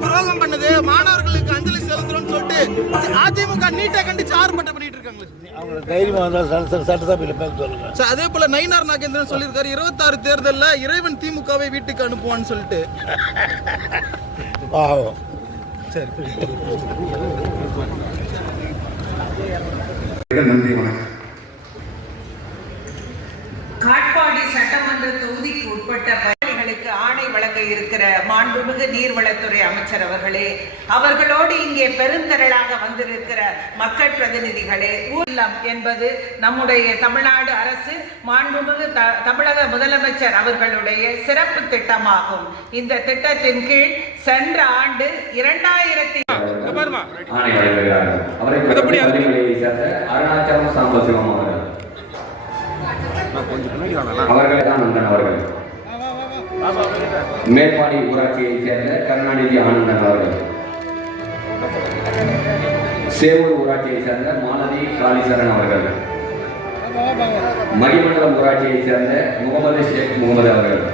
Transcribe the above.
துரோகம் பண்ணுது. மாணவர்களுக்கு அஞ்சலி செலுத்துறோம்னு சொல்லிட்டு அதிமுக நீட்டை கண்டிச்சு ஆர்ப்பாட்டம் பண்ணிட்டு இருக்காங்க அதே போல நயினார் நாகேந்திரன் சொல்லியிருக்காரு இருபத்தாறு தேர்தல்ல இறைவன் திமுகவை வீட்டுக்கு அனுப்புவான்னு சொல்லிட்டு. நன்றி வணக்கம். காட்பாடி சட்டமன்ற தொகுதிக்கு உட்பட்ட இருக்கிற மாண்புமிகு நீர்வளத்துறை அமைச்சர் அவர்களே அவர்களோடு இங்கே பெருந்திரளாக வந்திருக்கிற மக்கள் பிரதிநிதிகளே ஊர்லம் என்பது நம்முடைய தமிழ்நாடு அரசு மாண்புமிகு த- தமிழக முதலமைச்சர் அவர்களுடைய சிறப்பு திட்டமாகும். இந்த திட்டத்தின் கீழ் சென்ற ஆண்டு இரண்டாயிரத்தி அருணாச்சலம் சாம்பசிவம் அவர்கள். அவர்களே தான் நந்தன் அவர்கள். மேற்பாடி ஊராட்சியை சேர்ந்த கருணாநிதி ஆனந்தன் அவர்கள். சேவூர் ஊராட்சியை சேர்ந்த மாலதி காளீசரன் அவர்கள். மணிமண்டலம் ஊராட்சியைச் சேர்ந்த முகமது ஷேக் முகமது அவர்கள்.